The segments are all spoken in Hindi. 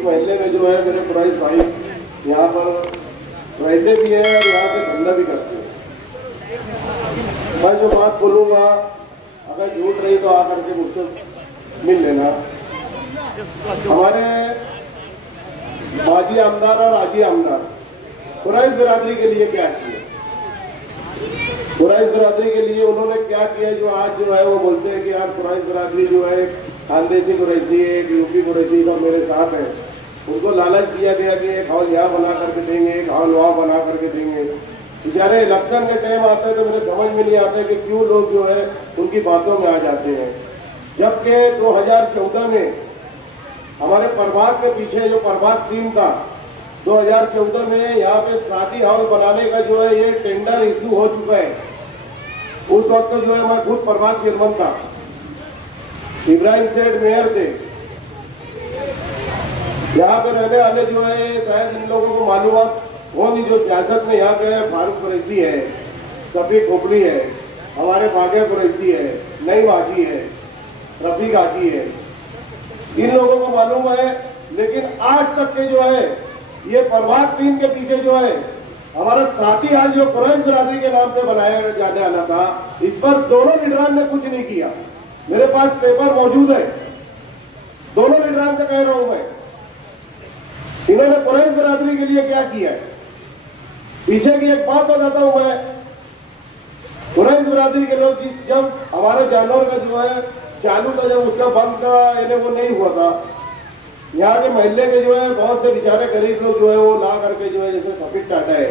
इस महीने में जो है मेरे कुरैश भाई यहाँ पर रहते भी हैं और यहाँ से धंधा भी करते हैं। मैं जो बात बोलूँगा अगर झूठ रही तो आकर के मुझसे मिल लेना। हमारे माजी आमदार और आजी आमदार कुरैश बिरादरी के लिए क्या किया, कुरैश बिरादरी के लिए उन्होंने क्या किया जो आज जो है वो बोलते हैं कि यार कुरैश बिरादरी जो है खानदेशी कुरैशी है, एक यूपी कुरैशी का मेरे साथ है। उनको लालच दिया गया कि एक हॉल यहाँ बना करके देंगे, एक हॉल वहाँ बना करके देंगे। बेचारे इलेक्शन के टाइम आते हैं तो मेरे समझ में नहीं आता कि क्यों लोग जो है उनकी बातों में आ जाते हैं। जबकि 2014 में हमारे प्रभाग के पीछे जो प्रभाग टीम था 2014 में यहाँ पे शादी हॉल बनाने का जो है ये टेंडर इशू हो चुका है। उस वक्त जो है मैं खुद प्रभाग चेयरमैन था, इब्राहिम सेठ मेयर थे। यहाँ पे रहने वाले जो है शायद इन लोगों को मालूमात होगी जो सियासत में यहाँ पे फारूक कुरैशी है, शफीक खोपड़ी है, हमारे भाग्य कुरैशी है, नईम हाजी है, रफीक हाजी है, इन लोगों को मालूम है। लेकिन आज तक के जो है ये प्रभाग टीम के पीछे जो है हमारा साथी हाल जो कुरैश बिरादरी के नाम से बनाया जाने आना था, इस पर दोनों लीडरान ने कुछ नहीं किया। मेरे पास पेपर मौजूद है, दोनों लीडरान से कह रहा हूं मैं, इन्होंने कुरैश बिरादरी के लिए क्या किया है। पीछे की एक बात बताता हूं मैं, कुरैश बिरादरी के लोग जब हमारे जानवर का जो है चालू था, जब उसका बंद का इन्हें वो नहीं हुआ था, यहाँ के महल्ले के जो है बहुत से बेचारे गरीब लोग जो है वो ला करके जो है जैसे सफेद टाटा है,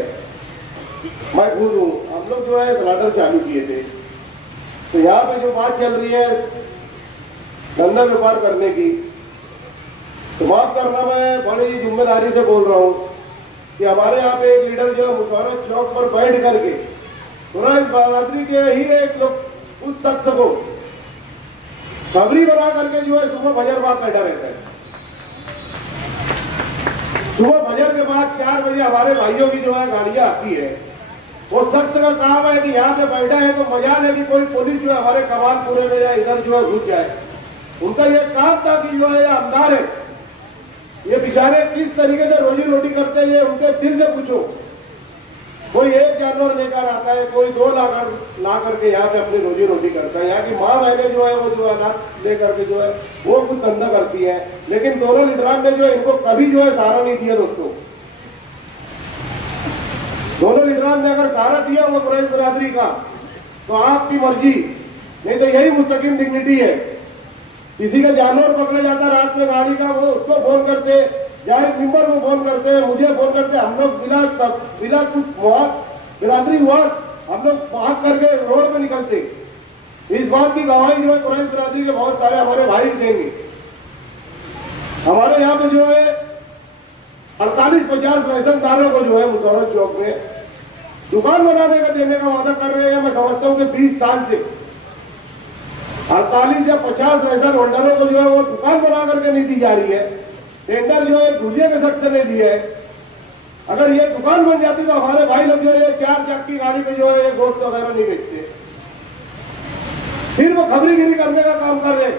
मैं खुद हूँ, हम लोग जो है स्लाटर चालू किए थे। तो यहाँ पे जो बात चल रही है धंधा व्यापार करने की, तो माफ करना मैं बड़ी जिम्मेदारी से बोल रहा हूँ कि हमारे यहाँ पे एक लीडर जो है मुशारफ चौक पर बैठ करके कुरैश बिरादरी के ही एक लोग उस शख्स को खबरी बना करके जो है सुबह फजर बाद बैठा रहता है। सुबह फजर के बाद 4 बजे हमारे भाइयों की जो है गाड़ियां आती है, वो शख्स का काम है कि यहाँ पे बैठा है तो मजाल है कि कोई पुलिस जो है हमारे कमाल पूरे में या इधर जो है घुस जाए। उनका ये काम था कि जो है अंधार है, ये बेचारे किस तरीके से रोजी रोटी करते हैं उनके दिल से पूछो। कोई एक जानवर लेकर आता है, कोई 2 ला करके यहाँ पे अपनी रोजी रोटी करता है। यहाँ की माँ बहने जो है वो जो अनाज लेकर के जो है वो कुछ धंधा करती है। लेकिन दोनों लीडरान ने जो है इनको कभी जो है सहारा नहीं दिया। दोस्तों, दोनों लीडरान ने अगर सहारा दिया वो कुरैश बिरादरी का तो आपकी मर्जी, नहीं तो यही मुस्तकिम डिग्निटी है। किसी का जानवर पकड़ा जाता रात में गाड़ी का, वो उसको फोन करते, जाहिर मेंबर को फोन करते, मुझे फोन करते, हम लोग बिना कुछ बिरादरी हुआ हम लोग भाग करके रोड पे निकलते। इस बात की गवाही जो है कुरैश बिरादरी के बहुत सारे हमारे भाई देंगे। हमारे यहाँ पे जो है 48-50 लाइसेंसदारों को जो है मुशारफ चौक में दुकान बनाने का देने का वादा कर रहे हैं। मैं समझता हूँ कि 20 साल से 48 या 50 लाइसेंस होल्डरों को जो है वो दुकान बना करके नहीं दी जा रही है। टेंडर जो है दूसरे के शख्स ने दिया है। अगर ये दुकान बन जाती तो हमारे भाई लोग जो है 4 चक्की गाड़ी पे जो है ये गोश्त वगैरह नहीं बेचते, फिर वो खबरीगिरी करने का काम कर रहे।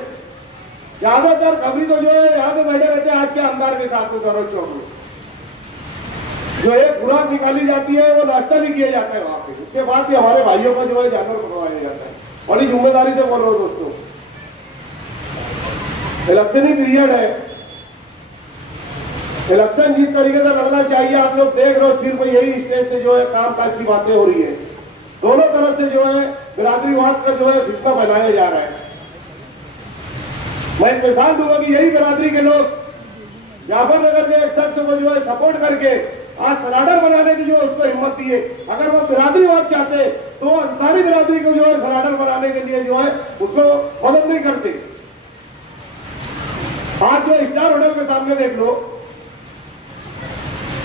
ज्यादातर खबरी तो जो है यहाँ पे बैठे रहते हैं आज के अंधार के साथ में सरोज चौक में, जो एक खुराक निकाली जाती है वो नाश्ता भी किया जाता है वहां पे। उसके बाद ही हमारे भाइयों का जो है जानवर पकड़वाया जाता है। बड़ी जिम्मेदारी से बोल रहा हूँ दोस्तों, इलेक्शनी पीरियड है, इलेक्शन जिस तरीके से लड़ना चाहिए आप लोग देख रहे हो, सिर्फ यही स्टेज से जो है कामकाज की बातें हो रही है। दोनों तरफ से जो है बिरादरीवाद का जो है फितना फैलाया जा रहा है। मैं एक मिसाल दूंगा कि यही बिरादरी के लोग जाफरनगर के एक शख्स को जो है सपोर्ट करके आज सलाडर बनाने की जो उसको हिम्मत दी है। अगर वो बिरादरीवाद चाहते तो अंसारी बिरादरी को जो है सलाडर बनाने के लिए जो है उसको मदद नहीं करते। आज जो स्टार होटल के सामने देख लो,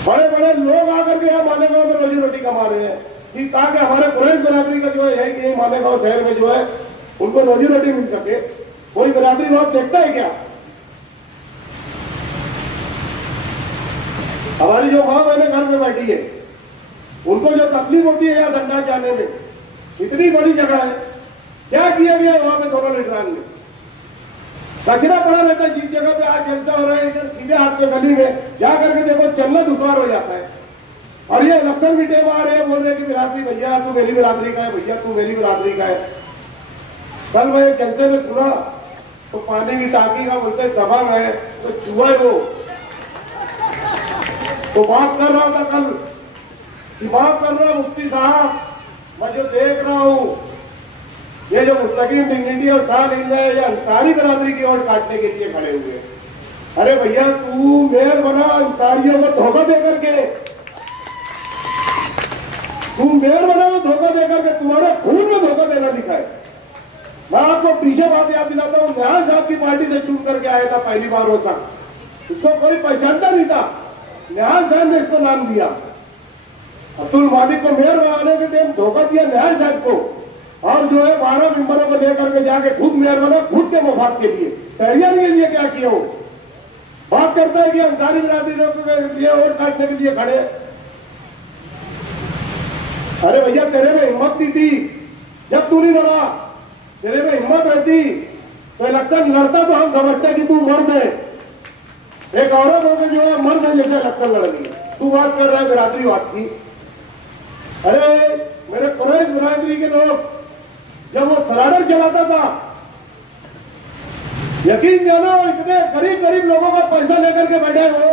बड़े बड़े लोग आकर के यहाँ मालेगांव में रोजी रोटी कमा रहे हैं कि ताकि हमारे कुरैश बिरादरी का जो है कि मालेगांव शहर में जो है उनको रोजी रोटी मिल सके। कोई बिरादरीवाद देखता है क्या? हमारी जो माँ बहने घर में बैठी है उनको जो तकलीफ होती है यहाँ धंधा जाने में, इतनी बड़ी जगह है, क्या किया गया वहां पे दोनों लीडरान ने? कचरा पड़ा रहता है जिस जगह पे आज जलसा हो रहा है, इधर सीधे हाथ के गली में जा करके देखो चलना दुश्वार हो जाता है। और ये इलेक्शन भी टेम आ रहे हैं, बोल रहे कि बिरादरी भैया तू मेरी बिरादरी का है, भैया तू मेरी बिरादरी का है। कल मैं एक जलसे में सुना तो पानी की टाकी का बोलते दबंग है तो चूहा है वो, तो बात कर रहा था कल कि बात कर रहा मुफ्ती साहब, मैं जो देख रहा हूं ये जो मुस्तकीम डिग्निटी और साल इंडिया या अंसारी बिरादरी की ओर काटने के लिए खड़े हुए। अरे भैया तू मेयर बना अंसारियों को धोखा देकर के, तू मेयर बना तो धोखा देकर के, तुम्हारे खून में धोखा देना लिखा है। मैं आपको पीछे बात याद दिलाता हूँ, न्याज साहब की पार्टी से चुन करके आया था पहली बार वो तक, उसको कोई पहचानता नहीं था, न्याज साहब ने इसको नाम दिया। अब्दुल मालिक को मेयर बनाने के टाइम धोखा दिया न्याज साहब को, और जो है 12 मेंबरों को लेकर के जाके खुद मेयर बना, खुद के मुफाद के लिए, शहरियान के लिए क्या किया हो। बात करता है कि अंसारी बिरादरी के लिए वोट काटने के लिए खड़े। अरे भैया तेरे में हिम्मत नहीं थी जब तू नहीं लड़ा, तेरे में हिम्मत रहती तो इलेक्शन लड़ता तो हम समझते कि तू मर्द है, एक औरत होकर जो है मर्द है जैसे इलेक्शन लड़ रही है। तू बात कर रहा है बिरादरी बात की। अरे मेरे कुरैश बिरादरी के लोग जब वो सलाडर चलाता था, यकीन जानो इतने गरीब गरीब लोगों का पैसा लेकर के बैठे हो,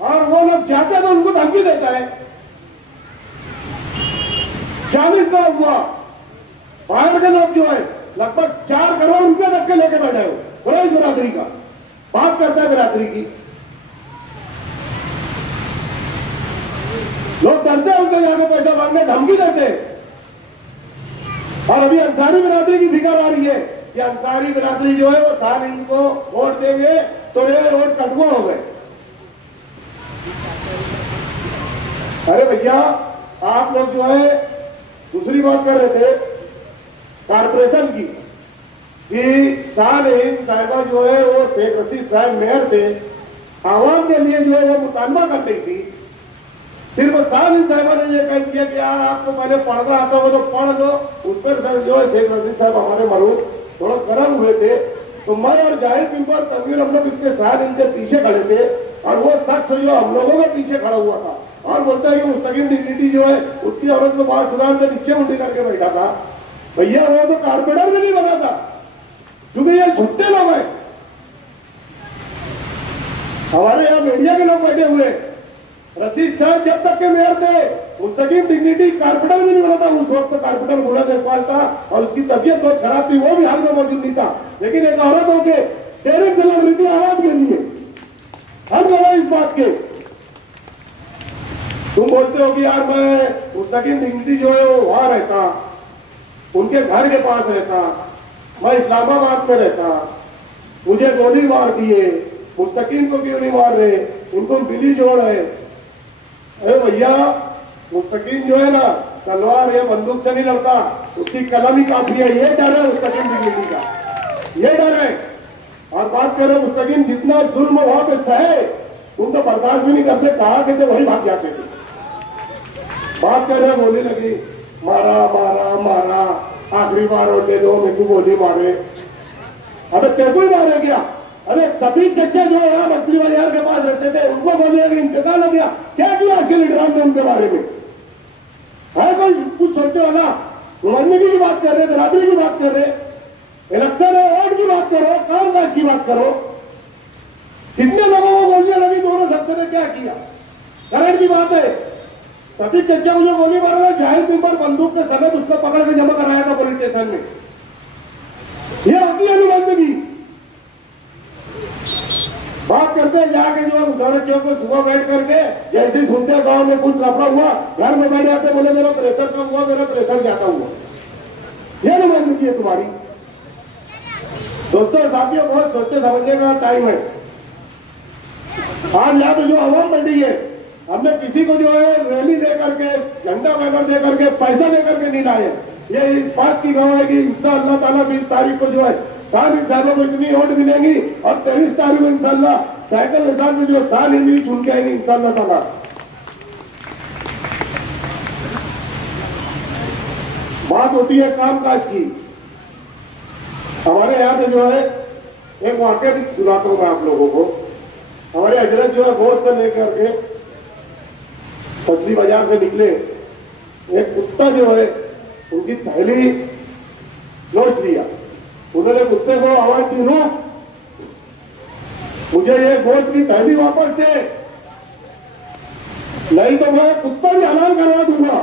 और वो लोग जाते हैं तो उनको धमकी देता है। 40 का हुआ, बाहर के लोग जो है लगभग 4 करोड़ रुपए तक के लेके बैठे हो, कुरैश बिरादरी का बात करता है बिरादरी की। लोग डरते हैं उनसे जाके पैसा मांगने, धमकी देते हैं। और अभी अंसारी बिरादरी की फिक्र आ रही है कि अंसारी बिरादरी जो है वो साल इनको वोट देंगे तो ये वोट कटुआ हो गए। अरे भैया आप लोग जो है दूसरी बात कर रहे थे कारपोरेशन की, कि साल हिंद साहिबा जो है वो शेख रशीद साहब मेयर थे, आवाम के लिए जो है वो मुतालबा कर रही थी। सिर्फ साल हिंद साहिबा ने ये कह दिया कि यार आपको पहले पढ़ना आता हो तो पढ़ लो। उस पर जो है शेख रशीद साहब हमारे मरूद थोड़ा गर्म हुए थे, तो मैं और जाहिर पिंपर तनवीर हम लोग इसके साल इनके पीछे खड़े थे, और वो शख्स जो हम लोगों के पीछे खड़ा हुआ था और बोलता है कि मुस्तकीम डिग्निटी जो है उसकी औरत को बात सुधार के नीचे मुंडी करके बैठा था। भैया वो तो कारपोरेटर में नहीं बना था, क्योंकि ये झुट्टे लोग हैं। हमारे यहाँ मीडिया के लोग बैठे हुए, रशीद साहब जब तक के मेयर थे मुस्तकीम डिग्निटी कारपोरेटर में नहीं बना था। उस वक्त कारपोरेटर बुरा देखभाल था और उसकी तबीयत बहुत खराब थी, वो भी हाल में मौजूद नहीं था, लेकिन एक औरत होके तेरे से लड़ रही थी आवाज के लिए। हम गवाह इस बात के। तुम बोलते हो कि यार मैं मुस्तकीम डिग्निटी जो है वो वहां रहता, उनके घर के पास रहता, मैं इस्लामाबाद में रहता, मुझे गोली मार दिए, मुस्तकीम को क्यों नहीं मार रहे, इनको बिली जोड़ है। अरे भैया मुस्तकीम जो है ना तलवार या बंदूक से नहीं लड़ता, उसकी कलम ही काफी है। ये डर है मुस्तकीम डिग्निटी का, ये डर है। और बात कर रहे मुस्तकीम जितना जुल्म वहां पे सहे उनको बर्दाश्त भी नहीं करते, कहा के थे वही भाग जाते थे। बात कर रहे बोलने लगी मारा मारा मारा, आखिरी बार और दे दो मेरे को गोली मारे। अबे तेको ही मारे क्या? अरे सभी चच्चे जो यहाँ मछली बाजार के पास रहते थे उनको गोली लगी, इंतकाल हो गया। क्या किया आज के लीडरान ने उनके बारे में? है कोई कुछ सोचने वाला? गवर्नमेंट की बात कर रहे, बिरादरी की बात कर रहे, इलेक्शन है वोट की बात करो, कामकाज की बात करो। कितने लोगों को गोलियां लगी, दोनों सत्तर ने क्या किया? करंट की बात है। सभी चच्चा मुझे गोली मारा था, जाहिर पिंपर बंदूक के समेत उसको पकड़ के जमा कराया था पुलिस स्टेशन में। ये होती है नुमाइंदगी। बात करते हैं जाके जो मुजारत चौक में सुबह बैठ करके जैसे ही सुनते गांव में कुछ लफड़ा हुआ, घर में बैठ जाते, बोले मेरा प्रेशर कम हुआ, मेरा प्रेशर ज्यादा हुआ। यह नुमाइंदगी है तुम्हारी। दोस्तों साथियों बहुत सोचने समझने का टाइम है। आज यहाँ पे जो आवाम बैठी है, हमने किसी को जो है रैली लेकर के, झंडा बैनर दे करके, पैसा लेकर के नहीं लाए। ये इस बात की गवाह है कि इंशाअल्लाह ताला 20 तारीख को जो है साल इंसानों को इतनी वोट मिलेंगी और 23 तारीख को इंशाअल्लाह साइकिल निशान में जो साल हिंदी चुन के आएंगे इंशाअल्लाह ताला। बात होती है कामकाज की। हमारे यहाँ पे जो है एक वाक्य भी सुनाता हूं मैं आप लोगों को। हमारे हजरत जो है गोश्त से लेकर के मछली बाजार से निकले, एक कुत्ता जो है उनकी थैली लौट लिया। उन्होंने कुत्ते को आवाज दी, रुक, मुझे ये गोश्त की थैली वापस दे, नहीं तो मैं कुत्ता भी हलाल करवा दूंगा।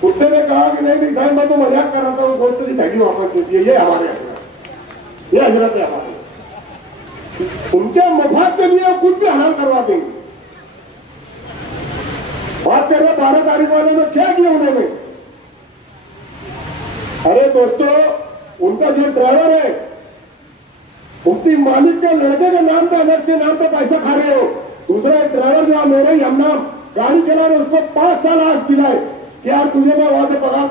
कुत्ते ने कहा कि नहीं साहब, मैं तो मजाक कर रहा था, वो गोश्त की थैली वापस दे दिए। ये हमारे हजरत, ये हजरत है हमारे। उनके मफाद के लिए कुछ भी हलाल करवा देंगे। बात कर रहे 12 तारीख वाले में क्या किया उन्होंने? अरे दोस्तों, उनका जो ड्राइवर है, मुफ्ती मालिक के लड़के के नाम पे, अनस के नाम पे पैसा खा रहे हो। दूसरा एक ड्राइवर जो मेरे ही हम नाम गाड़ी चला रहे, उसको 5 साल आज दिलाए कि यार तुझे मैं वहां से पगार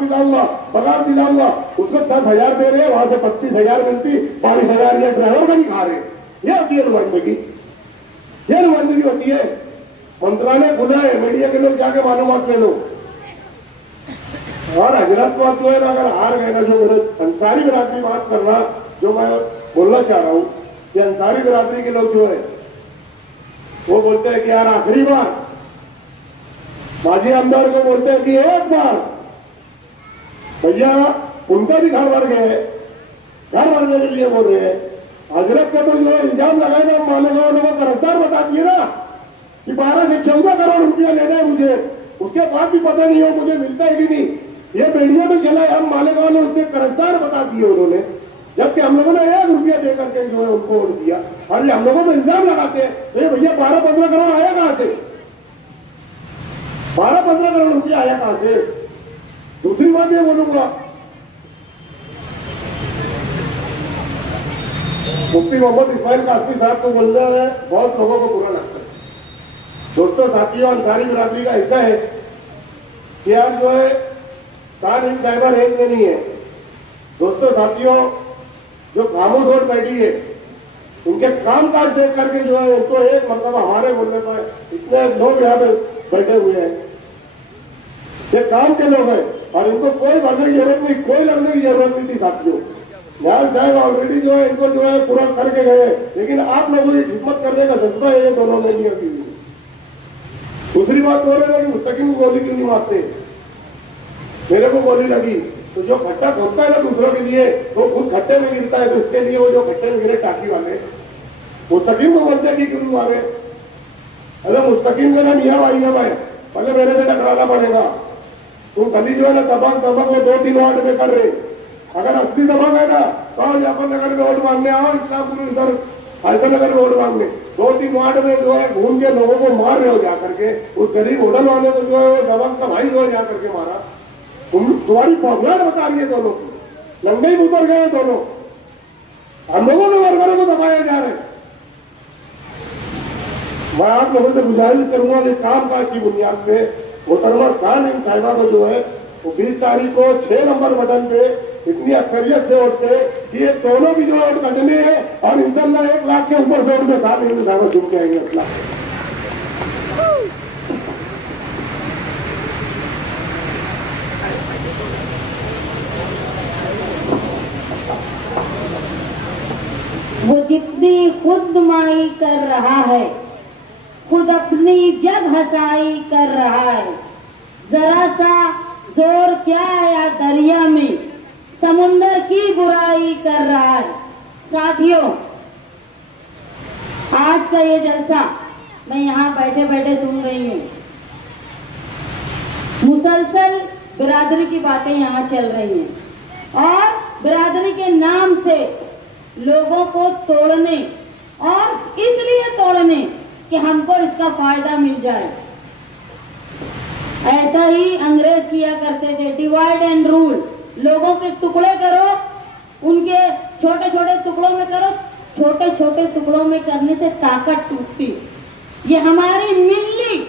दिलाऊंगा, उसको 10,000 दे रहे, वहां से 25,000 मिलती, 22,000 ये ड्राइवर का नहीं खा रहे। ये होती है नुमाइंदगी, ये नुमाइंदगी होती है। मंत्रालय खुला है, मीडिया के लोग जाके मालूमात ले लो। और हजरत को जो है ना, अगर हार गए ना, जो मेरे अंसारी बिरादरी बात करना, जो मैं बोलना चाह रहा हूं कि अंसारी बिरादरी के लोग जो है वो बोलते हैं कि यार आखिरी बार, माजी आमदार को बोलते हैं कि एक बार, भैया उनका भी घर भर गए, घर भरने के लिए बोल रहे हैं। हजरत का तो जो इल्जाम लगाए ना मालेगांव वालों को कर्जदार बता दिए ना कि 12 से 14 करोड़ रुपया लेना है मुझे, उसके बाद भी पता नहीं हो मुझे मिलता है कि नहीं। ये मीडिया में चला है, हम मालेगांव ने उसके कर्जदार बता दिए उन्होंने, जबकि हम लोगों ने 1 रुपया दे करके जो है उनको वोट दिया। और हम लोगों में इल्जाम लगाते हैं भैया 12-15 करोड़ आया कहां से, 12-15 करोड़ रुपया आया कहां से। दूसरी बात ये बोलूंगा, मुफ्ती मोहम्मद इस्माइल कासमी साहब को बोलने में बहुत लोगों को बुरा लगता है। दोस्तों, साथियों, अंसारी बिरादरी का हिस्सा है कि आज जो है तार इन साहिबा रेंज में नहीं है। दोस्तों, साथियों, जो खामोश होकर बैठी है, उनके काम काज देख करके जो है उनको एक मतलब हमारे बोलने पर इतने लोग यहाँ पे बैठे हुए हैं, ये काम के लोग हैं और इनको कोई भरने की जरूरत नहीं, कोई लड़ने की जरूरत नहीं थी। साथियों, न्याय साहब ऑलरेडी जो है इनको जो है पूरा करके गए, लेकिन आप लोगों की खिदमत करने का जज्बा है ये दोनों ने नहीं की। दूसरी बात बोल रहे हैं कि मुस्तकिम को गोली क्यों नहीं मारते, मेरे को गोली लगी तो जो खट्टा खोदता है ना दूसरों के लिए, तो खुद खट्टे में गिरता है, तो इसके लिए वो जो खट्टे में गिरे टाकी वाले मुस्तकिम को बोलते हैं कि क्यों नहीं मारे। अरे मुस्तकिम का ना मियाँ भाई है, मैं पहले मेरे से टकराना पड़ेगा। तुम गली जो है ना दबंग वो 2-3 वार्ड में कर रहे, अगर 80 दबंग है ना तो जाफर नगर में वोट मांगने आओ, इस्लामपुर इधर हैदर नगर में वोट मांगने, 2-3 वार्ड में जो है घूम के लोगों को मार रहे हो जाकर के। उस गरीब होटल वाले को जो है दबंग का भाई जो है जाकर के मारा। तुम्हारी पॉपुलर बता रही है दोनों की, लंबे ही उतर गए दोनों, हम लोगों के वर्करों को दबाया जा रहे हैं। मैं आप लोगों से गुजारिश करूंगा कि काम काज की बुनियाद पे मोहतरमा खान इन साहिबा को जो है वो 20 तारीख को 6 नंबर बटन पे इतनी अक्सरियत से उठते कि ये दोनों भी जो वोट कटने हैं और इंशाल्लाह 1 लाख के ऊपर से उनके साथ इन साहिबा झुक के आएंगे। 1 लाख वो जितनी खुद नुमाई कर रहा है, खुद अपनी जब हंसाई कर रहा है, जरा सा जोर क्या आया दरिया में, समुंदर की बुराई कर रहा है। साथियों, आज का ये जलसा मैं यहाँ बैठे बैठे सुन रही हूँ, मुसलसल बिरादरी की बातें यहाँ चल रही हैं और बिरादरी के नाम से लोगों को तोड़ने, और इसलिए तोड़ने कि हमको इसका फायदा मिल जाए। ऐसा ही अंग्रेज किया करते थे, डिवाइड एंड रूल, लोगों के टुकड़े करो, उनके छोटे छोटे टुकड़ों में करो, छोटे छोटे टुकड़ों में करने से ताकत टूटती। ये हमारी मिल्ली,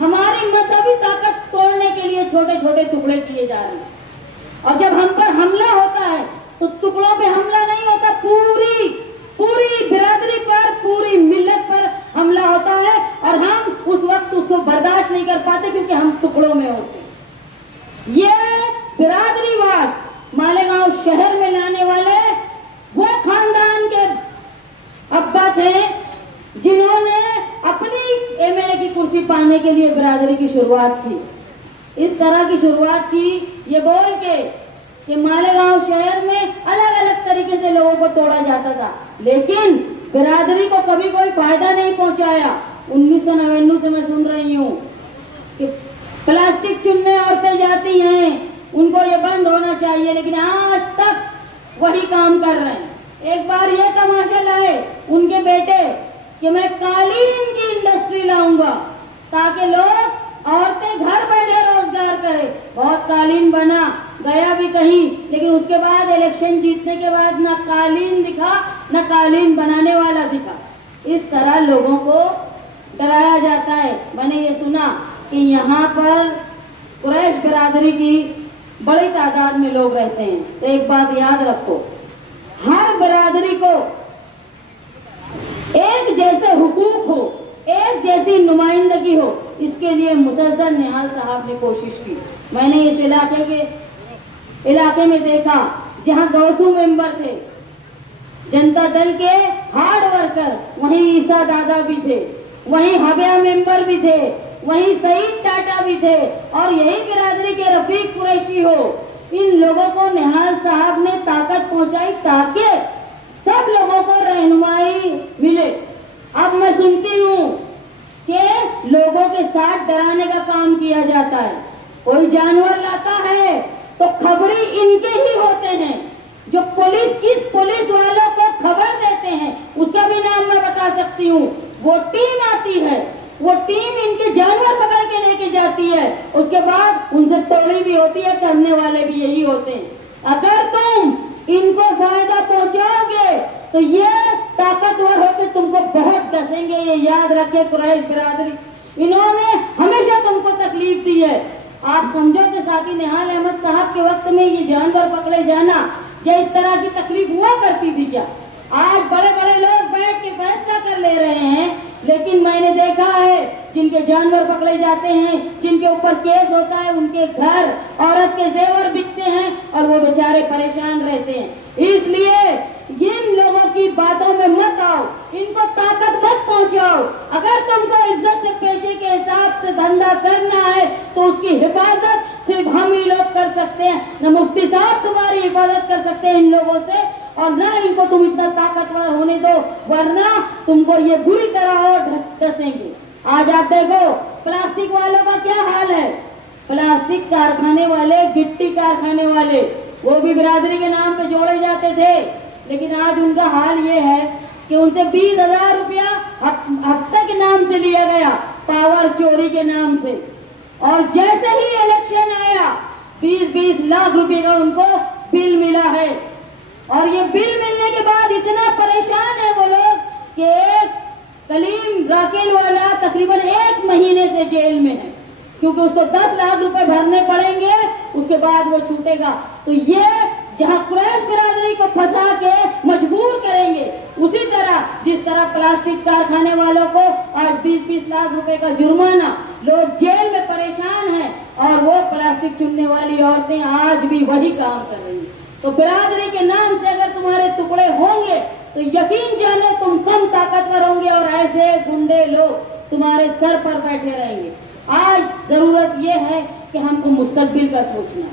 हमारी मजहबी ताकत तोड़ने के लिए छोटे छोटे टुकड़े किए जा रहे हैं। और जब हम पर हमला होता है तो टुकड़ों पे हमला नहीं होता, पूरी पूरी बिरादरी पर, पूरी मिल्लत पर हमला होता है और हम उस वक्त उसको बर्दाश्त नहीं कर पाते क्योंकि हम टुकड़ों में होते। ये बिरादरीवाद मालेगांव शहर में लाने वाले वो खानदान के टूटी पाने के लिए बिरादरी की शुरुआत की। इस तरह की शुरुआत की ये बोल के कि मालेगांव शहर में अलग अलग तरीके से लोगों को तोड़ा जाता था, लेकिन बिरादरी को कभी कोई फायदा नहीं पहुंचाया। 1999 से मैं सुन रही हूँ कि प्लास्टिक चुनने औरतें जाती हैं, उनको ये बंद होना चाहिए, लेकिन आज तक वही काम कर रहे हैं। एक बार ये तमाशा लाए उनके बेटे कि मैं कालीन की इंडस्ट्री लाऊंगा ताकि लोग औरतें घर बैठे रोजगार करें। बहुत कालीन बना, गया भी कहीं, लेकिन उसके बाद इलेक्शन जीतने के बाद ना कालीन दिखा ना कालीन बनाने वाला दिखा। इस तरह लोगों को डराया जाता है। मैंने ये सुना कि यहाँ पर कुरैश बिरादरी की बड़ी तादाद में लोग रहते हैं, तो एक बात याद रखो, हर बिरादरी को एक जैसे हुकूक हो, एक जैसी नुमाइंदगी हो, इसके लिए मुसलसल निहाल साहब ने कोशिश की। मैंने इस इलाके में देखा जहां गौसू मेंबर थे, जनता दल के हार्ड वर्कर, वहीं ईसा दादा भी थे, वहीं हबिया मेंबर भी थे, वहीं सईद टाटा भी थे, और यही बिरादरी के रफीक कुरैशी हो। इन लोगों को निहाल साहब ने ताकत पहुंचाई ताकि सब लोगों को रहनुमाई मिले। अब मैं सुनती हूँ कि लोगों के साथ डराने का काम किया जाता है। कोई जानवर लाता है तो खबरी इनके ही होते हैं, जो पुलिस वालों को खबर देते हैं, उसका भी नाम मैं बता सकती हूँ। वो टीम आती है, वो टीम इनके जानवर पकड़ के लेके जाती है, उसके बाद उनसे तोड़ी भी होती है, करने वाले भी यही होते हैं। अगर तुम इनको फायदा पहुंचाओगे तो ये ताकतवर होकर तुमको बहुत डसेंगे। ये याद रखे कुरैश बिरादरी, इन्होंने हमेशा तुमको तकलीफ दी है। आप समझो कि साथी निहाल अहमद साहब के वक्त में ये जानवर पकड़े जाना या इस तरह की तकलीफ हुआ करती थी क्या? आज बड़े बड़े लोग बैठ के फैसला कर ले रहे हैं, लेकिन मैंने देखा है जिनके जानवर पकड़े जाते हैं, जिनके ऊपर केस होता है, उनके घर औरत के जेवर बिकते हैं और वो बेचारे परेशान रहते हैं। इसलिए इन लोगों की बातों में मत आओ, इनको ताकत मत पहुंचाओ। अगर तुमको इज्जत से पेशे के हिसाब से धंधा करना है तो उसकी हिफाजत सिर्फ हम ही लोग कर सकते हैं। न मुफ्ती साहब तुम्हारी हिफाजत कर सकते हैं इन लोगों से, और न इनको तुम इतना ताकतवर होने दो, वरना तुमको ये बुरी तरह और डसेंगे। आज आप देखो प्लास्टिक वालों का क्या हाल है। प्लास्टिक कारखाने वाले, गिट्टी कारखाने वाले, वो भी बिरादरी के नाम पे जोड़े जाते थे, लेकिन आज उनका हाल ये है कि उनसे 20,000 रुपया हफ्ते के नाम से लिया गया, पावर चोरी के नाम से, और जैसे ही इलेक्शन आया 20-20 लाख रुपए का उनको बिल मिला है। और ये बिल मिलने के बाद इतना परेशान है वो लोग कि एक कलीम राकेल वाला तकरीबन 1 महीने से जेल में है, क्योंकि उसको 10 लाख रुपए भरने पड़ेंगे, उसके बाद वो छूटेगा। तो ये जहां कुरैश बिरादरी को फंसा के मजबूर करेंगे, उसी तरह जिस तरह प्लास्टिक कारखाने वालों को आज 20-20 लाख रुपए का जुर्माना, लोग जेल में परेशान हैं, और वो प्लास्टिक चुनने वाली औरतें आज भी वही काम कर रही हैं। तो बिरादरी के नाम से अगर तुम्हारे टुकड़े होंगे तो यकीन जानो तुम कम ताकतवर होंगे और ऐसे गुंडे लोग तुम्हारे सर पर बैठे रहेंगे। आज जरूरत यह है कि हमको मुस्तकबिल का सोचना।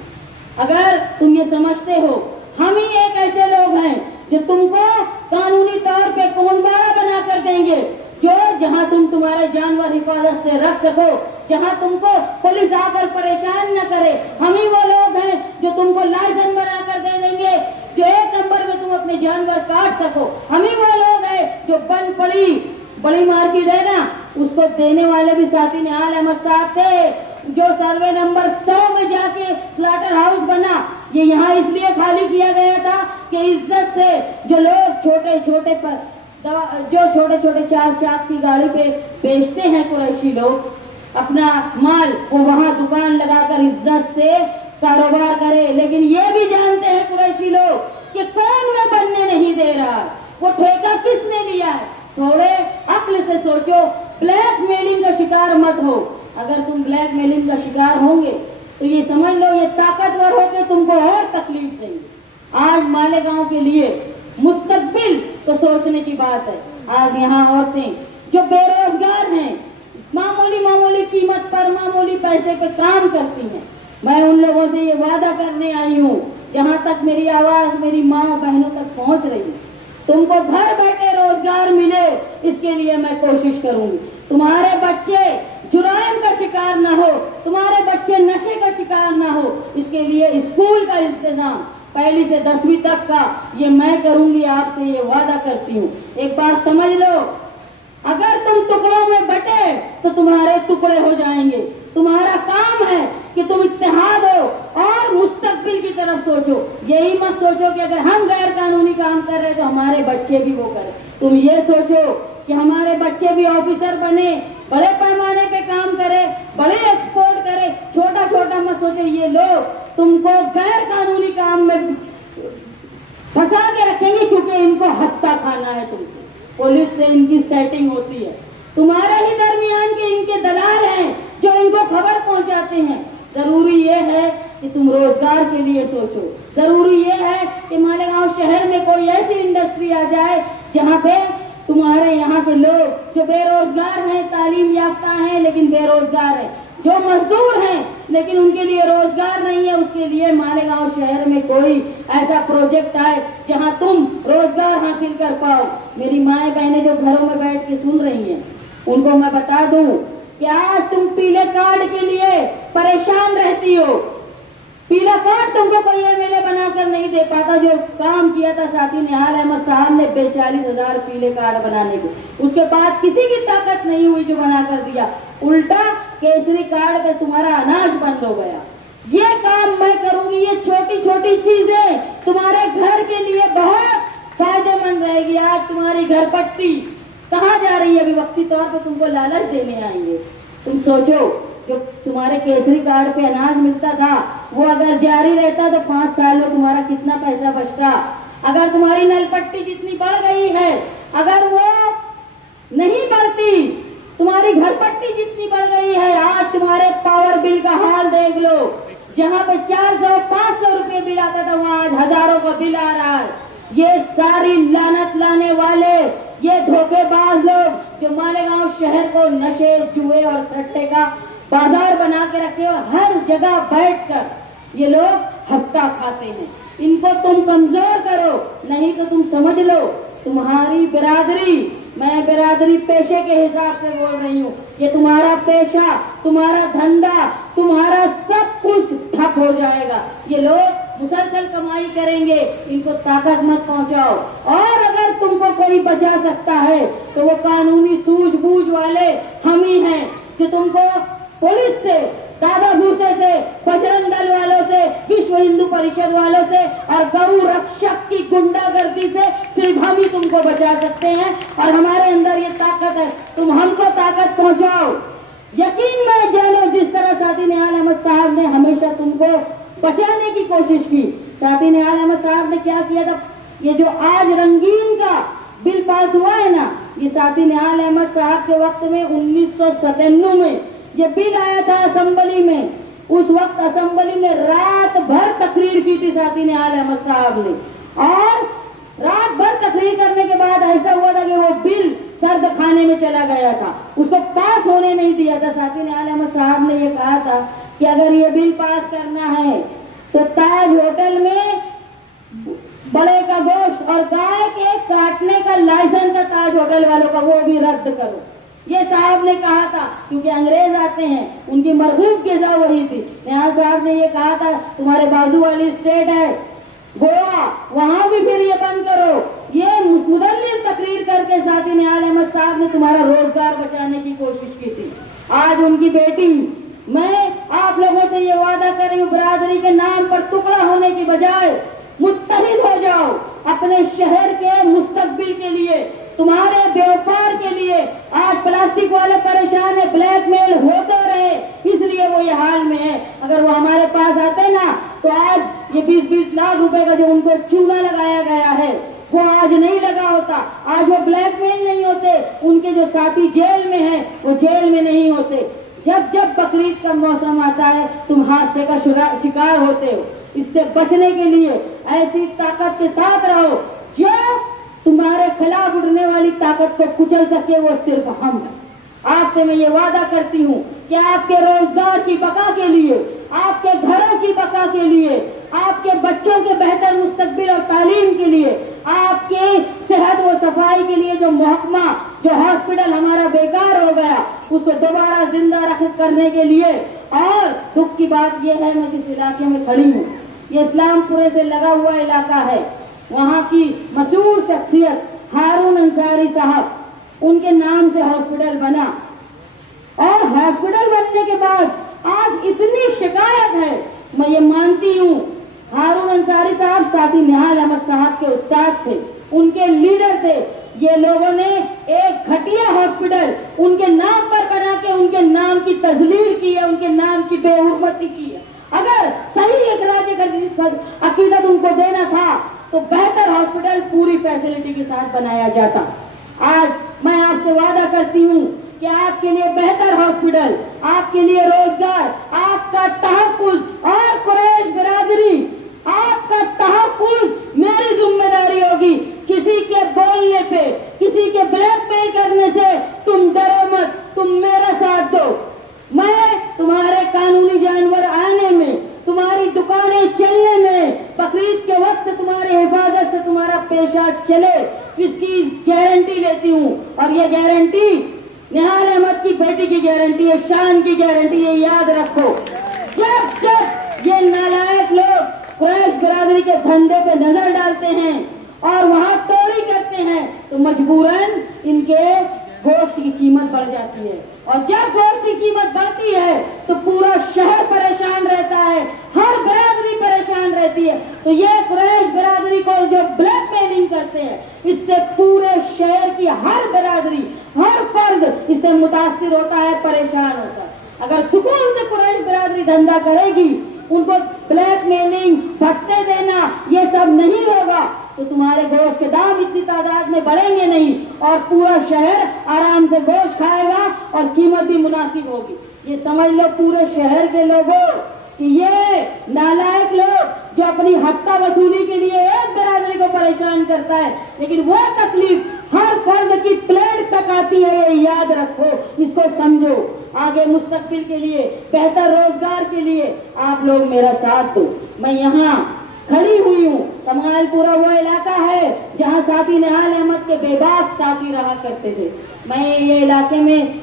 अगर तुम ये समझते हो हम ही एक ऐसे लोग हैं जो तुमको कानूनी तौर पे कोंबाड़ा बना कर देंगे, जो जहां तुम तुम्हारे जानवर हिफाजत से रख सको, जहां तुमको पुलिस आकर परेशान न करे, हम ही वो लोग हैं जो तुमको लाइसेंस बना कर दे देंगे, जो 1 नंबर में तुम अपने जानवर काट सको। हम ही वो लोग हैं जो बन पड़ी बड़ी मार्केट है ना, उसको देने वाले भी साथी निहाल अहमद साहब थे, जो सर्वे नंबर 100 में जाके स्लाटर हाउस बना। ये यहाँ इसलिए खाली किया गया था कि इज्जत से जो लोग छोटे छोटे 4 की गाड़ी पे बेचते हैं कुरैशी लोग अपना माल, वो वहां दुकान लगाकर इज्जत से कारोबार करे। लेकिन ये भी जानते हैं कुरैशी लोग कि कौन वो बनने नहीं दे रहा, वो ठेका किसने लिया है। थोड़े अक्ल से सोचो, ब्लैकमेलिंग का शिकार मत हो। अगर तुम ब्लैकमेलिंग का शिकार होंगे तो ये समझ लो ये ताकतवर होकर तुमको और तकलीफ देंगे। आज मालेगांव के लिए मुस्तकबिल तो सोचने की बात है। आज यहाँ औरतें जो बेरोजगार हैं, मामूली मामूली कीमत पर, मामूली पैसे पे काम करती हैं। मैं उन लोगों से ये वादा करने आई हूँ, जहाँ तक मेरी आवाज मेरी माँ बहनों तक पहुँच रही है, तुमको घर बैठे रोजगार मिले, इसके लिए मैं कोशिश करूंगी। तुम्हारे बच्चे जुराइम का शिकार ना हो, तुम्हारे बच्चे नशे का शिकार ना हो, इसके लिए स्कूल का इंतजाम पहली से 10वीं तक का ये मैं करूंगी, आपसे ये वादा करती हूँ। एक बात समझ लो, अगर तुम टुकड़ों में बटे तो तुम्हारे टुकड़े हो जाएंगे। तुम्हारा काम है कि तुम इत्तेहाद हो और मुस्तकबिल की तरफ सोचो। यही मत सोचो कि अगर हम गैर कानूनी काम कर रहे तो हमारे बच्चे भी वो करें। तुम ये सोचो कि हमारे बच्चे भी ऑफिसर बने, बड़े पैमाने पे काम करे, बड़े एक्सपोर्ट करे। छोटा छोटा मत सोचो। ये लोग तुमको गैर कानूनी काम में फंसा के रखेंगे क्योंकि इनको हत्ता खाना है तुमसे। पुलिस से इनकी सेटिंग होती है, तुम्हारे ही दरमियान के इनके दलाल हैं जो इनको खबर पहुंचाते हैं। जरूरी ये है कि तुम रोजगार के लिए सोचो। जरूरी ये है कि मालेगांव शहर में कोई ऐसी इंडस्ट्री आ जाए जहाँ पे तुम्हारे यहाँ के लोग जो बेरोजगार हैं, तालीम याफ्ता हैं लेकिन बेरोजगार हैं, जो मजदूर हैं लेकिन उनके लिए रोजगार नहीं है, उसके लिए मालेगांव शहर में कोई ऐसा प्रोजेक्ट आए जहां तुम रोजगार हासिल कर पाओ। मेरी माए बहनें जो घरों में बैठ के सुन रही हैं, उनको मैं बता दूं कि आज तुम पीले कार्ड के लिए परेशान रहती हो। पीला कार्ड तुमको कोई एमएलए बनाकर नहीं दे पाता। जो काम किया था साथी निहाल अहमद साहब ने 42,000 पीले कार्ड बनाने को, उसके बाद किसी की ताकत नहीं हुई जो बनाकर दिया। उल्टा केसरी कार्ड पे तुम्हारा अनाज बंद हो गया। ये काम मैं करूंगी। ये छोटी छोटी चीजें तुम्हारे घर के लिए बहुत फायदेमंद रहेगी। आज तुम्हारी घर पट्टी कहाँ जा रही है? अभी वक्ती तौर पे तुमको लालच देने आएंगे। तुम सोचो, जो तुम्हारे केसरी कार्ड पे अनाज मिलता था वो अगर जारी रहता तो 5 साल में तुम्हारा कितना पैसा बचता। अगर तुम्हारी नल पट्टी जितनी बढ़ गई है, अगर वो नहीं बढ़ती, तुम्हारी घर पट्टी जितनी बढ़ गई है, आज तुम्हारे पावर बिल का हाल देख लो। जहाँ पे 400-500 रुपए बिल आता था वहां आज हजारों का बिल आ रहा है। ये सारी लानत लाने वाले, ये धोखेबाज लोग जो मालेगांव शहर को नशे, जुए और सट्टे का बाजार बना के रखे और हर जगह बैठकर ये लोग हफ्ता खाते हैं, इनको तुम कमजोर करो। नहीं तो तुम समझ लो तुम्हारी बिरादरी, मैं बिरादरी पेशे के हिसाब से बोल रही हूँ, ये तुम्हारा पेशा, तुम्हारा धंधा, तुम्हारा सब कुछ ठप हो जाएगा। ये लोग मुसलसल कमाई करेंगे, इनको ताकत मत पहुंचाओ। और अगर तुमको कोई बचा सकता है तो वो कानूनी सूझबूझ वाले हम ही हैं, जो तुमको पुलिस से, दादा भूसे से, बजरंग दल वालों से, विश्व हिंदू परिषद वालों से और गौ रक्षक की गुंडागर्दी से सिर्फ हम ही तुमको बचा सकते हैं। और हमारे अंदर ये ताकत है, तुम हमको ताकत पहुंचाओ। यकीन में जानो, जिस तरह साथी निहाल अहमद साहब ने हमेशा तुमको बचाने की कोशिश की। साथी निहाल अहमद साहब ने क्या किया था? ये जो आज रंगीन का बिल पास हुआ है ना, ये साथी निहाल अहमद साहब के वक्त में 1997 में ये बिल आया था असेंबली में। उस वक्त असेंबली में रात भर तकरीर की थी साथी निहाल अहमद साहब ने, और रात भर तकरीर करने के बाद ऐसा हुआ था कि वो बिल सर्द खाने में चला गया था, उसको पास होने नहीं दिया था। साथी निहाल अहमद साहब ने ये कहा था कि अगर ये बिल पास करना है तो ताज होटल में बड़े का गोश्त और गाय के काटने का लाइसेंस था ताज होटल वालों का, वो भी रद्द करो। ये साहब ने कहा था, क्योंकि अंग्रेज आते हैं, उनकी मरगूब ग़िज़ा वही थी। निहाल साहब ने ये कहा था तुम्हारे बाजू वाली स्टेट है गोवा, वहां भी फिर ये बंद करो। ये मुदल्लिल तकरीर करके साथी निहाल अहमद साहब ने तुम्हारा रोजगार बचाने की कोशिश की थी। आज उनकी बेटी, मैं आप लोगों से ये वादा कर रही हूँ, बिरादरी के नाम पर टुकड़ा होने की बजाय मुत्तहिद हो जाओ अपने शहर के मुस्तकबिल के लिए, तुम्हारे व्यापार के लिए। आज प्लास्टिक वाले परेशान है, ब्लैकमेल होते रहे, इसलिए वो ये हाल में है। अगर वो हमारे पास आते ना तो आज ये 20-20 लाख रुपए का जो उनको चूना लगाया गया है वो आज नहीं लगा होता। आज वो ब्लैकमेल नहीं होते, उनके जो साथी जेल में हैं वो जेल में नहीं होते। जब जब बकरीद का मौसम आता है तुम हादसे का शिकार होते हो। इससे बचने के लिए ऐसी ताकत के साथ रहो जो तुम्हारे खिलाफ उठने वाली ताकत को कुचल सके, वो सिर्फ हम हैं। आपसे मैं ये वादा करती हूँ कि आपके रोजगार की बका के लिए, आपके घरों की बका के लिए, आपके बच्चों के बेहतर मुस्तकबिल और तालीम के लिए, आपके सेहत व सफाई के लिए जो महकमा, जो हॉस्पिटल हमारा बेकार हो गया, उसको दोबारा जिंदा करने के लिए। और दुख की बात यह है, मैं जिस इलाके में खड़ी हूँ ये इस्लामपुरे से लगा हुआ इलाका है। वहाँ की मशहूर शख्सियत हारून अंसारी साहब, उनके नाम से हॉस्पिटल बना और हॉस्पिटल बनने के बाद आज इतनी शिकायत है। मैं ये मानती हूँ हारून अंसारी साहब साथी निहाल अहमद साहब के उस्ताद थे, उनके लीडर थे। ये लोगों ने एक घटिया हॉस्पिटल उनके नाम पर बना के उनके नाम की तजलील की है, उनके नाम की बेहुरमती की है। अगर सही इखराज अकीदत उनको देना था तो बेहतर हॉस्पिटल पूरी फैसिलिटी के साथ बनाया जाता। आज मैं आपसे वादा करती हूँ कि आपके लिए बेहतर हॉस्पिटल, आपके लिए रोजगार, आपका तहफ्फुज़ और कुरैश बिरादरी, आपका तहफ्फुज़ मेरी जिम्मेदारी होगी। किसी के बोलने पे, किसी के ब्लैकमेल करने से तुम डरो मत, तुम मेरा साथ दो। मैं तुम्हारे कानूनी जानवर आने में, तुम्हारी दुकानें चलने में, बकरीद के वक्त तुम्हारी हिफाजत से तुम्हारा पेशा चले, इसकी गारंटी लेती हूँ। और ये गारंटी निहाल अहमद की बेटी की गारंटी है, शान की गारंटी है। याद रखो, जब जब ये नालायक लोग कुरैश बिरादरी के धंधे पे नजर डालते हैं और वहां तोड़ी करते हैं तो मजबूरन इनके गोश्त की कीमत बढ़ जाती है। और जब गोश्त की कीमत बढ़ती है तो पूरा शहर परेशान रहता है, हर बिरादरी परेशान रहती है। तो ये कुरैश बिरादरी को जो ब्लैकमेलिंग करते हैं, इससे पूरे शहर की हर बिरादरी, हर फर्द इससे मुतासिर होता है, परेशान होता है। अगर सुकून से कुरैश बिरादरी धंधा करेगी, उनको ब्लैकमेलिंग, भत्ते देना, ये सब नहीं होगा तो तुम्हारे गोश्त के दाम इतनी तादाद में बढ़ेंगे नहीं और पूरा शहर आराम से गोश्त खाएगा और कीमत भी मुनासिब होगी। ये समझ लो पूरे शहर के लोगों कि ये नालायक लोग जो अपनी हफ्ता वसूली के लिए एक बिरादरी को परेशान करता है, लेकिन वो तकलीफ हर फर्द की प्लेट तक आती है। ये याद रखो, इसको समझो। आगे मुस्तकबिल के लिए, बेहतर रोजगार के लिए आप लोग मेरा साथ दो। मैं यहाँ खड़ी हुई हूँ, कमालपुरा वो इलाका है जहाँ साथी निहाल अहमद के बेबाक साथी रहा करते थे। मैं ये इलाके में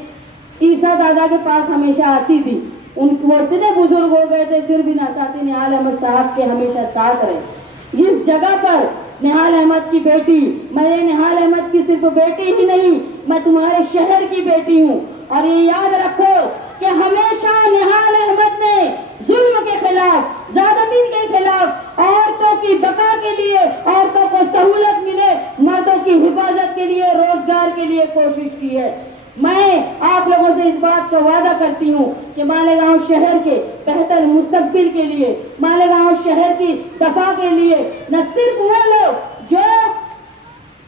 ईसा दादा के पास हमेशा आती थी। वो इतने बुजुर्ग हो गए थे फिर भी ना साथी निहाल अहमद साहब के हमेशा साथ रहे। इस जगह पर निहाल अहमद की बेटी, मैं निहाल अहमद की सिर्फ बेटी ही नहीं, मैं तुम्हारे शहर की बेटी हूँ। और ये याद रखो कि हमेशा निहाल अहमद ने जुल्म के खिलाफ, ज़्यादती के खिलाफ, औरतों की बका के लिए, औरतों को सहूलत मिले, मर्दों की हिफाजत के लिए, रोजगार के लिए कोशिश की है। मैं आप लोगों से इस बात का वादा करती हूँ कि मालेगांव शहर के बेहतर मुस्तकबिल के लिए, मालेगांव शहर की दफा के लिए न सिर्फ वो लोग जो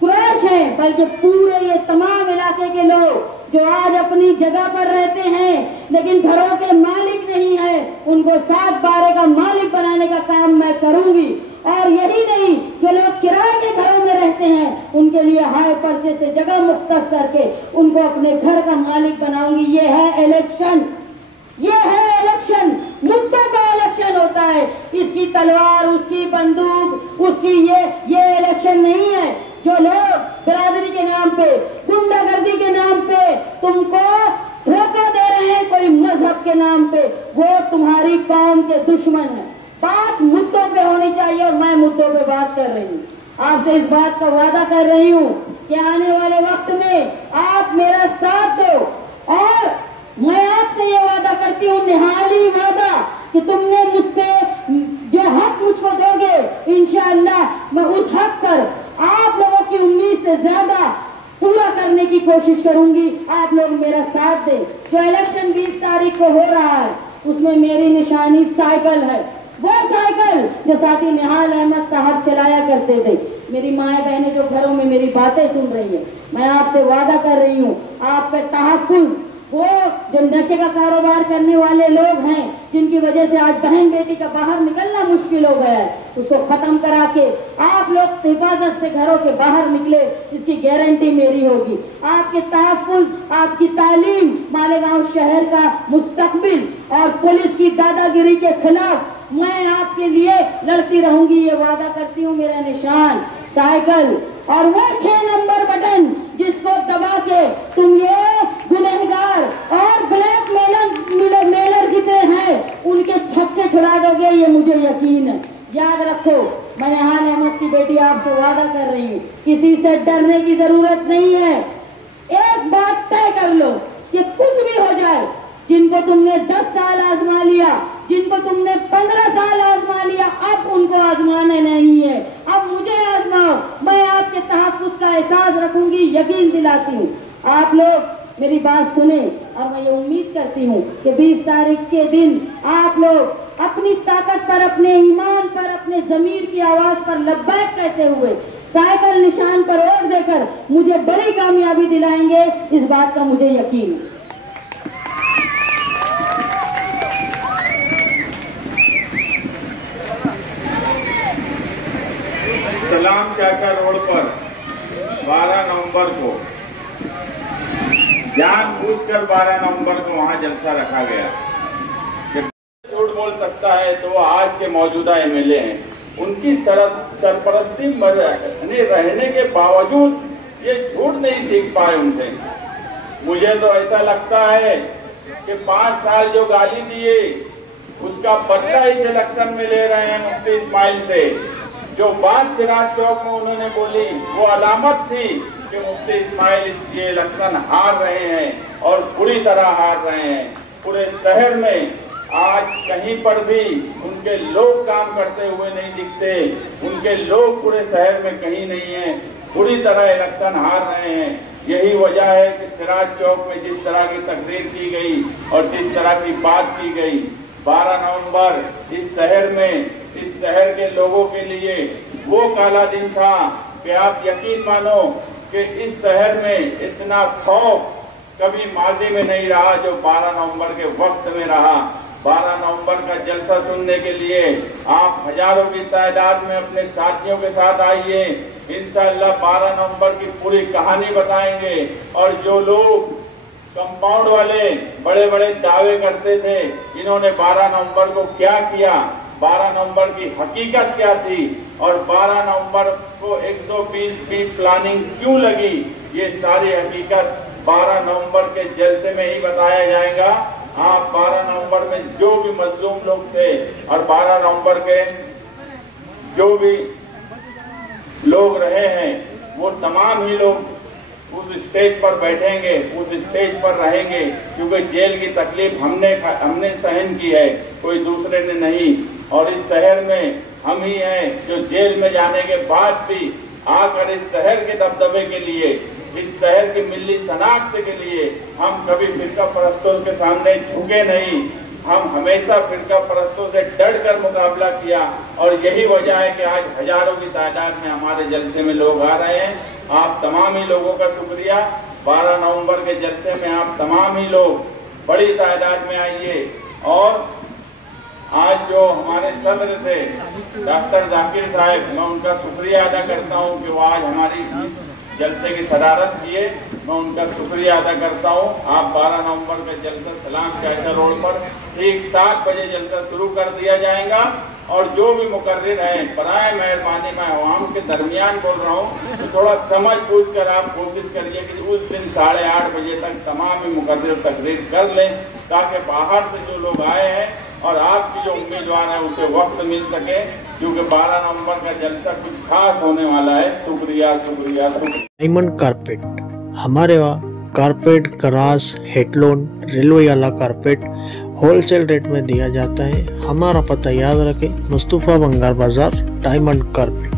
कुरैश हैं बल्कि पूरे ये तमाम इलाके के लोग जो आज अपनी जगह पर रहते हैं लेकिन घरों के मालिक नहीं है, उनको 7 बारे का मालिक बनाने का काम मैं करूंगी। और यही नहीं, जो लोग किराए के घरों में रहते हैं उनके लिए हाई पर्चे से जगह मुख्तस करके उनको अपने घर का मालिक बनाऊंगी। ये है इलेक्शन, ये है इलेक्शन। मुद्दों का इलेक्शन होता है, इसकी तलवार, उसकी बंदूक, उसकी ये इलेक्शन नहीं है। जो लोग बिरादरी के नाम पे, गुंडागर्दी के नाम पे तुमको धोखा दे रहे हैं, कोई मजहब के नाम पे, वो तुम्हारी कौम के दुश्मन है। बात मुद्दों पे होनी चाहिए और मैं मुद्दों पे बात कर रही हूँ। आपसे इस बात का वादा कर रही हूँ कि आने वाले वक्त में आप मेरा साथ दो। और मैं आपसे ये वादा करती हूँ, निहाली वादा, कि तुमने मुझसे जो हक मुझको दोगे, इंशाअल्लाह मैं उस हक पर आप लोगों की उम्मीद से ज्यादा पूरा करने की कोशिश करूंगी। आप लोग मेरा साथ दें। जो इलेक्शन 20 तारीख को हो रहा है उसमें मेरी निशानी साइकिल है, वो साइकिल जो साथी निहाल अहमद साहब चलाया करते थे। मेरी माएँ बहनें जो घरों में मेरी बातें सुन रही है, मैं आपसे वादा कर रही हूँ, आपका तहफ्फुज़, वो जो नशे का कारोबार करने वाले लोग हैं, जिनकी वजह से आज बहन बेटी का बाहर निकलना मुश्किल हो गया है, उसको खत्म करा के आप लोग हिफाजत से घरों के बाहर निकले, इसकी गारंटी मेरी होगी। आपके तहफ्फुज़, आपकी तालीम, मालेगांव शहर का मुस्तकबिल और पुलिस की दादागिरी के खिलाफ मैं आपके लिए लड़ती रहूंगी, ये वादा करती हूँ। मेरा निशान साइकिल और वो 6 नंबर बटन जिसको दबा के तुम ये गुनहगार और ब्लैक मेलर जितने हैं उनके छक्के छुड़ा दोगे, ये मुझे यकीन है। याद रखो, मैं नेहाल अहमद की बेटी आपसे वादा कर रही हूँ, किसी से डरने की जरूरत नहीं है। एक बात तय कर लो कि कुछ भी हो जाए, जिनको तुमने 10 साल आजमा लिया, जिनको तुमने 15 साल आजमा लिया, अब उनको आजमाना नहीं है, अब मुझे आजमाओ। मैं आपके तहफ्फुज़ का एहसास रखूंगी, यकीन दिलाती हूँ। आप लोग मेरी बात सुने और मैं ये उम्मीद करती हूँ कि 20 तारीख के दिन आप लोग अपनी ताकत पर, अपने ईमान पर, अपने ज़मीर की आवाज पर लब्बैक कहते हुए साइकिल निशान पर वोट देकर मुझे बड़ी कामयाबी दिलाएंगे, इस बात का मुझे यकीन है। सलाम चाचा रोड पर 12 नवंबर को जानबूझकर 12 नवंबर को वहां जलसा रखा गया। झूठ बोल सकता है तो आज के मौजूदा एमएलए हैं, उनकी सरपरस्ती में रहने के बावजूद ये झूठ नहीं सीख पाए उनसे। मुझे तो ऐसा लगता है कि 5 साल जो गाली दिए उसका बदला इस इलेक्शन में ले रहे हैं मुफ्ती इस्माइल से। जो बात चिराग चौक में उन्होंने बोली वो अलामत थी कि मुफ्ती इस्माइल ये इलेक्शन हार रहे हैं और बुरी तरह हार रहे हैं। पूरे शहर में आज कहीं पर भी उनके लोग काम करते हुए नहीं दिखते, उनके लोग पूरे शहर में कहीं नहीं है, बुरी तरह इलेक्शन हार रहे हैं। यही वजह है कि सिराज चौक में जिस तरह की तकरीर की गई और जिस तरह की बात की गई, 12 नवंबर इस शहर में, इस शहर के लोगों के लिए वो काला दिन था कि आप यकीन मानो कि इस शहर में इतना खौफ कभी माजी में नहीं रहा जो 12 नवंबर के वक्त में रहा। 12 नवंबर का जलसा सुनने के लिए आप हजारों की तादाद में अपने साथियों के साथ आइए। इंशाअल्लाह 12 नवंबर की पूरी कहानी बताएंगे और जो लोग कंपाउंड वाले बड़े बड़े दावे करते थे, इन्होंने 12 नवंबर को क्या किया, 12 नवंबर की हकीकत क्या थी और 12 नवंबर को 120 फीट प्लानिंग क्यों लगी, ये सारी हकीकत 12 नवंबर के जलसे में ही बताया जाएगा। आप 12 नवंबर में जो भी मजलूम लोग थे और 12 नवंबर के जो भी लोग रहे हैं वो तमाम ही लोग उस स्टेज पर बैठेंगे, उस स्टेज पर रहेंगे, क्योंकि जेल की तकलीफ हमने सहन की है, कोई दूसरे ने नहीं। और इस शहर में हम ही हैं जो जेल में जाने के बाद भी आकर इस शहर के दबदबे के लिए, इस शहर की मिली शनाख्त के लिए हम कभी फिरका परस्तों के सामने झुके नहीं। हम हमेशा फिरका परस्तों से डरकर मुकाबला किया और यही वजह है कि आज हजारों की तादाद में हमारे जलसे में लोग आ रहे हैं। आप तमाम ही लोगों का शुक्रिया। 12 नवंबर के जलसे में आप तमाम ही लोग बड़ी तादाद में आइए। और आज जो हमारे सदर थे डॉक्टर जाकिर साहब, मैं उनका शुक्रिया अदा करता हूं कि वो आज हमारी जलसे की सदारत किए, मैं उनका शुक्रिया अदा करता हूं। आप 12 नवंबर का जलसा सलाम चाचा रोड पर ठीक 7 बजे जलसा शुरू कर दिया जाएगा। और जो भी मुकर्रिर है, बराए मेहरबानी मैं आवाम के दरमियान बोल रहा हूँ, तो थोड़ा समझ पूछ कर आप कोशिश करिए कि उस दिन 8:30 बजे तक तमाम ही मुकर्रिर तकरीर कर लें, ताकि बाहर से जो लोग आए हैं और आपकी जो उम्मीदवार है उसे वक्त मिल सके, क्योंकि 12 नवंबर का जलसा कुछ खास होने वाला है। शुक्रिया शुक्रिया शुक्रिया। डायमंड कारपेट, हमारे वहाँ कारपेट, ग्रास, हेडलोन, रेलवे वाला कारपेट होलसेल रेट में दिया जाता है। हमारा पता याद रखें, मुस्तफ़ा बंगार बाजार, डायमंड कारपेट।